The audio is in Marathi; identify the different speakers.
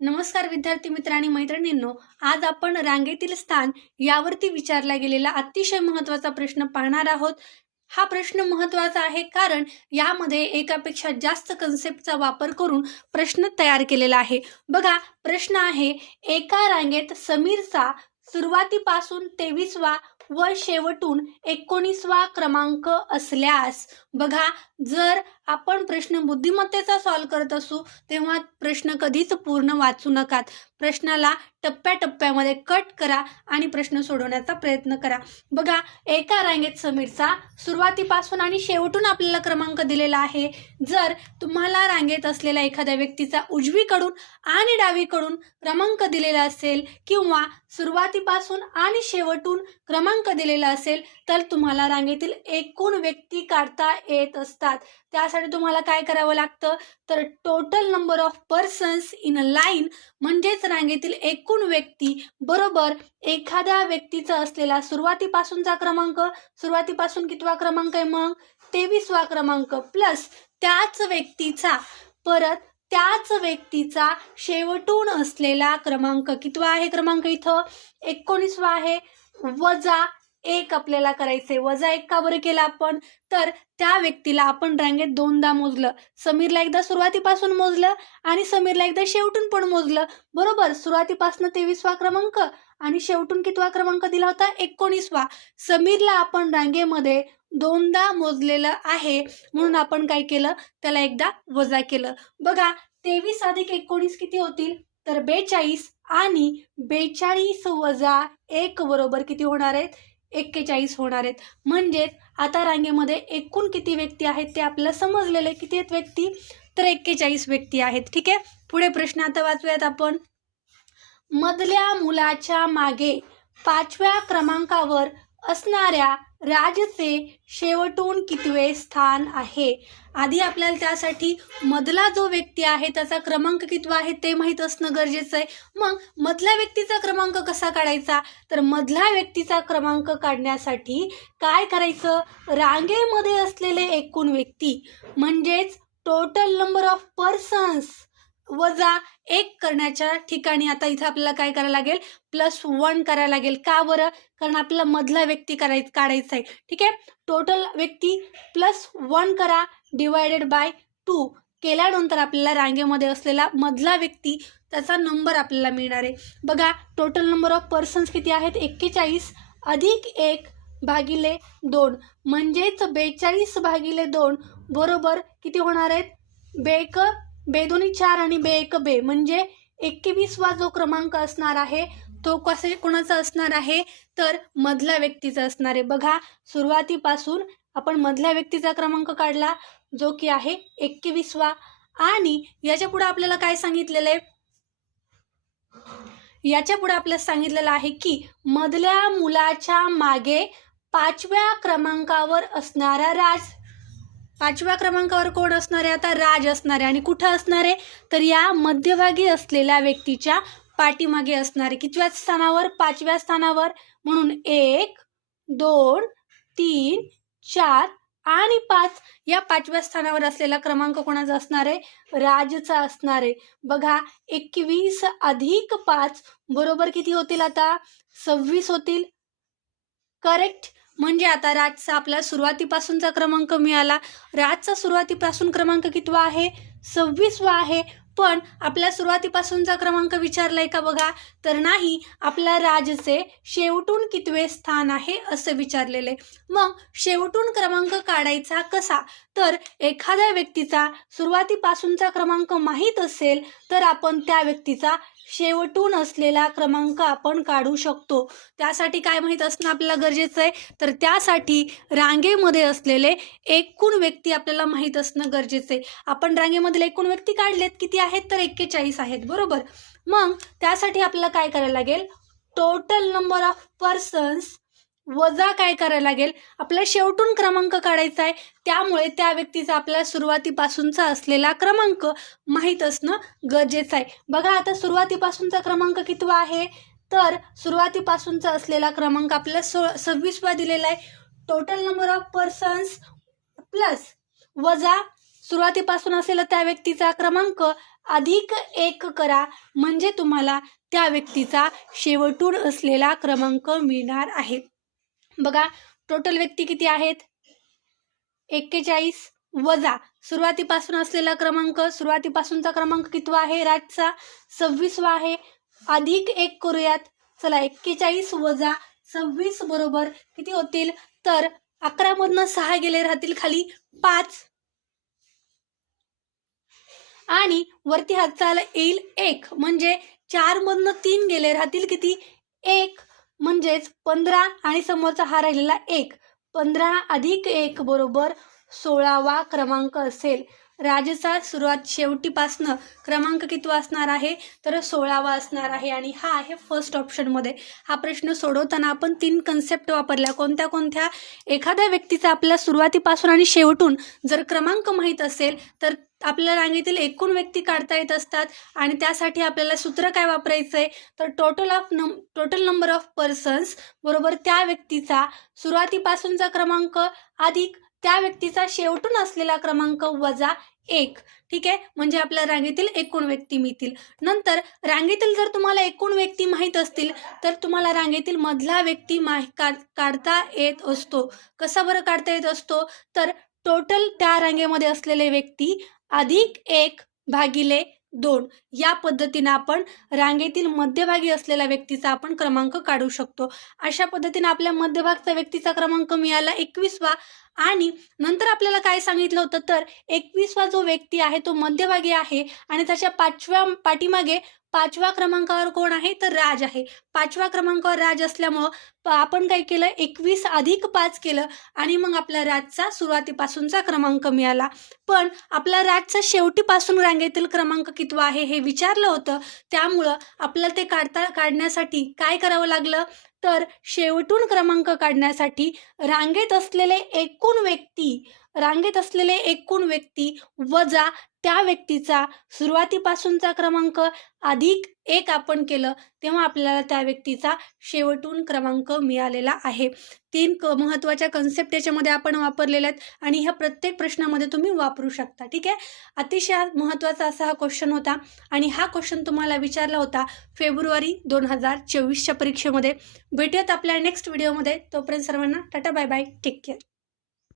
Speaker 1: नमस्कार विद्यार्थी मित्र आणि मैत्रिणींनो आज आपण रांगेतील स्थान यावरती विचारला गेलेला अतिशय महत्त्वाचा प्रश्न पाहणार आहोत. हा प्रश्न महत्त्वाचा आहे कारण यामध्ये एकापेक्षा जास्त कन्सेप्टचा वापर करून प्रश्न तयार केलेला आहे. बघा प्रश्न आहे एका रांगेत समीरचा सुरुवातीपासून तेवीसवा व शेवटून एकोणीसवा क्रमांक असल्यास बघा जर आपण प्रश्न बुद्धिमत्तेचा सॉल्व करत असू तेव्हा प्रश्न कधीच पूर्ण वाचू नकात. प्रश्नाला टप्प्याटप्प्यामध्ये कट करा आणि प्रश्न सोडवण्याचा प्रयत्न करा. बघा एका रांगेत समीरचा सुरुवातीपासून आणि शेवटून आपल्याला क्रमांक दिलेला आहे. जर तुम्हाला रांगेत असलेल्या एखाद्या व्यक्तीचा उजवीकडून आणि डावीकडून क्रमांक दिलेला असेल किंवा सुरुवातीपासून आणि शेवटून क्रमांक दिलेला असेल तर तुम्हाला रांगेतील एकूण व्यक्ती काढता येत असतात. त्यासाठी तुम्हाला काय करावं लागतं? तर total number of persons in a line म्हणजेच रांगेतील एकूण व्यक्ती बरोबर एखाद्या व्यक्तीचा असलेला सुरुवातीपासूनचा क्रमांक सुरुवातीपासून कितवा क्रमांक आहे मग? तेवीसवा क्रमांक प्लस त्याच व्यक्तीचा. परत त्याच व्यक्तीचा शेवटून असलेला क्रमांक कितवा आहे क्रमांक इथं? एकोणीसवा आहे. वजा एक आपल्याला करायचंय. वजा एक का बरं केलं आपण? तर त्या व्यक्तीला आपण रांगेत दोनदा मोजलं. समीरला एकदा सुरुवातीपासून मोजलं आणि समीरला एकदा शेवटून पण मोजलं. बरोबर? सुरुवातीपासून तेवीसवा क्रमांक आणि शेवटून कितवा क्रमांक दिला होता? एकोणीसवा. समीरला आपण रांगेमध्ये दोनदा मोजलेलं आहे. म्हणून आपण काय केलं? त्याला एकदा वजा केलं. बघा तेवीस अधिक एकोणीस किती होतील? तर बेचाळीस आणि बेचाळीस वजा एक बरोबर किती होणार आहेत? एक्केचाळीस होणार आहेत. म्हणजेच आता रांगेमध्ये एकूण किती व्यक्ती आहेत ते आपल्याला समजलेले किती आहेत व्यक्ती? तर एक्केचाळीस व्यक्ती आहेत. ठीक आहे? पुढे प्रश्न आता वाचूयात आपण. मधल्या मुलाच्या मागे पाचव्या क्रमांकावर असणाऱ्या राजचे शेवटून कितवे स्थान आहे? आधी आपल्याला त्यासाठी मधला जो व्यक्ती आहे त्याचा क्रमांक कितवा आहे ते माहीत असणं गरजेचं आहे. मग मधल्या व्यक्तीचा क्रमांक कसा काढायचा? तर मधल्या व्यक्तीचा क्रमांक काढण्यासाठी काय करायचं? रांगेमध्ये असलेले एकूण व्यक्ती म्हणजेच टोटल नंबर ऑफ पर्सन्स वजा एक करण्याच्या ठिकाणी आता इथं आपल्याला काय करायला लागेल? प्लस वन करायला लागेल. का बरं? कारण आपल्याला मधला व्यक्ती कराय काढायचा आहे. ठीक आहे? टोटल व्यक्ती प्लस वन करा डिवायडेड बाय टू केल्यानंतर आपल्याला रांगेमध्ये असलेला मधला व्यक्ती त्याचा नंबर आपल्याला मिळणार आहे. बघा टोटल नंबर ऑफ पर्सन्स किती आहेत? एक्केचाळीस अधिक एक भागिले दोन. म्हणजेच बेचाळीस भागिले दोन बरोबर किती होणार आहेत? बेक बे दोन्ही चार आणि बे एक बे म्हणजे एकवीसवा जो क्रमांक असणार आहे तो कसे कोणाचा असणार आहे? तर मधल्या व्यक्तीचा असणार आहे. बघा सुरुवातीपासून आपण मधल्या व्यक्तीचा क्रमांक काढला जो की आहे एकवीसवा आणि याच्यापुढे आपल्याला काय सांगितलेलं आहे? याच्यापुढे आपल्याला सांगितलेलं आहे की मधल्या मुलाच्या मागे पाचव्या क्रमांकावर असणारा राज पाचव्या क्रमांकावर कोण असणार? आहे आता राज असणार. आहे आणि कुठं असणार? आहे तर या मध्यभागी असलेल्या व्यक्तीच्या पाठीमागे असणार. आहे कितव्या स्थानावर? पाचव्या स्थानावर. म्हणून एक दोन तीन चार आणि पाच. या पाचव्या स्थानावर असलेला क्रमांक कोणाचा असणार? आहे राजचा असणार. आहे बघा एकवीस अधिक पाच. बरोबर किती होतील आता? सव्वीस होतील. करेक्ट म्हणजे आता राजचा आपला सुरुवातीपासूनचा क्रमांक मिळाला. राजचा सुरुवातीपासून क्रमांक कितवा आहे? सव्वीसवा आहे. पण आपल्या सुरुवातीपासूनचा क्रमांक विचारलाय का बघा? तर नाही आपल्या राजचे शेवटून कितवे स्थान आहे असं विचारलेले मग शेवटून क्रमांक काढायचा कसा? तर एखाद्या व्यक्तीचा सुरुवातीपासूनचा क्रमांक माहीत असेल तर आपण त्या व्यक्तीचा शेवटून असलेला क्रमांक आपण काढू शकतो. त्यासाठी काय माहीत असणं आपल्याला गरजेचं आहे? तर त्यासाठी रांगेमध्ये असलेले एकूण व्यक्ती आपल्याला माहीत असणं गरजेचं आहे. आपण रांगेमधले एकूण व्यक्ती काढलेत. किती आहेत? तर एक्केचाळीस आहेत. बरोबर? मग त्यासाठी आपल्याला काय करायला लागेल? टोटल नंबर ऑफ पर्सन्स वजा काय करायला लागेल? आपला शेवटून क्रमांक काढायचा आहे. त्यामुळे त्या व्यक्तीचा आपल्या सुरुवातीपासूनचा असलेला क्रमांक माहीत असणं गरजेचं आहे. बघा आता सुरुवातीपासूनचा क्रमांक कितवा आहे? तर सुरुवातीपासूनचा असलेला क्रमांक आपल्याला सो सव्वीसवा दिलेला आहे. Total number of persons plus वजा सुरुवातीपासून असलेला त्या व्यक्तीचा क्रमांक अधिक एक करा. म्हणजे तुम्हाला त्या व्यक्तीचा शेवटून असलेला क्रमांक मिळणार आहे. बघा टोटल व्यक्ती किती आहेत? एक्केचाळीस. वजा. सुरुवातीपासून असलेला क्रमांक सुरुवातीपासूनचा क्रमांक कितवा आहे? राजचा. सव्वीसवा आहे. अधिक एक करूयात. चला एक्केचाळीस वजा सव्वीस बरोबर किती होतील? तर अकरामधनं सहा गेले राहतील खाली पाच. आणि वरती हातचाल येईल एक. म्हणजे चार मधनं तीन गेले राहतील किती? एक. म्हणजेच पंधरा आणि समोरचा हा राहिलेला एक. पंधरा अधिक एक बरोबर सोळावा क्रमांक असेल. राजचा सुरुवात शेवटीपासनं क्रमांक किती असणार आहे? तर सोळावा असणार आहे. आणि हा आहे फर्स्ट ऑप्शनमध्ये हा प्रश्न सोडवताना आपण तीन कन्सेप्ट वापरल्या. कोणत्या कोणत्या? एखाद्या व्यक्तीचा आपल्याला सुरुवातीपासून आणि शेवटून जर क्रमांक माहीत असेल तर आपल्या रांगेतील एकूण व्यक्ती काढता येत असतात. आणि त्यासाठी आपल्याला सूत्र काय वापरायचं आहे तर total of num total number of persons बरोबर त्या व्यक्तीचा सुरुवातीपासूनचा क्रमांक अधिक त्या व्यक्तीचा शेवटून असलेला क्रमांक वजा एक ठीक आहे? म्हणजे आपल्या रांगेतील एकूण व्यक्ती मिळतील. नंतर रांगेतील जर तुम्हाला एकूण व्यक्ती माहीत असतील तर तुम्हाला रांगेतील मधला व्यक्ती माह का काढता येत असतो. कसा बरं काढता येत असतो? तर टोटल त्या रांगेमध्ये असलेले व्यक्ती अधिक एक भागिले दोन. या पद्धतीने आपण रांगेतील मध्यभागी असलेल्या व्यक्तीचा आपण क्रमांक काढू शकतो. अशा पद्धतीने आपल्या मध्यभागचा व्यक्तीचा क्रमांक मिळाला एकवीसवा. आणि नंतर आपल्याला काय सांगितलं होतं? तर एकवीसवा जो व्यक्ती आहे तो मध्यभागी आहे आणि त्याच्या पाचव्या पाठीमागे पाचव्या क्रमांकावर कोण आहे? तर राज आहे. पाचव्या क्रमांकावर राज असल्यामुळं प- आपण काय केलं? एकवीस अधिक पाच केलं आणि मग आपल्या राजचा सुरुवातीपासूनचा क्रमांक मिळाला. पण आपला राजचा शेवटीपासून रांगेतील क्रमांक कितवा आहे हे विचारलं होतं. त्यामुळं आपल्याला ते काढता काढण्यासाठी काय करावं लागलं? तर शेवटून क्रमांक काढण्यासाठी रांगेत असलेले एकूण व्यक्ती रांगेत असलेले एकूण व्यक्ती वजा त्या व्यक्तीचा सुरुवातीपासूनचा क्रमांक अधिक एक आपण केलं तेव्हा आपल्याला त्या व्यक्तीचा शेवटून क्रमांक मिळालेला आहे. तीन क महत्त्वाच्या कन्सेप्ट याच्यामध्ये आपण वापरलेल्या आहेत आणि ह्या प्रत्येक प्रश्नामध्ये तुम्ही वापरू शकता ठीक आहे? अतिशय महत्त्वाचा असा हा क्वेश्चन होता आणि हा क्वेश्चन तुम्हाला विचारला होता फेब्रुवारी दोन हजार चोवीसच्या परीक्षेमध्ये. भेटूयात आपल्या नेक्स्ट व्हिडिओमध्ये तोपर्यंत सर्वांना tata bye bye take care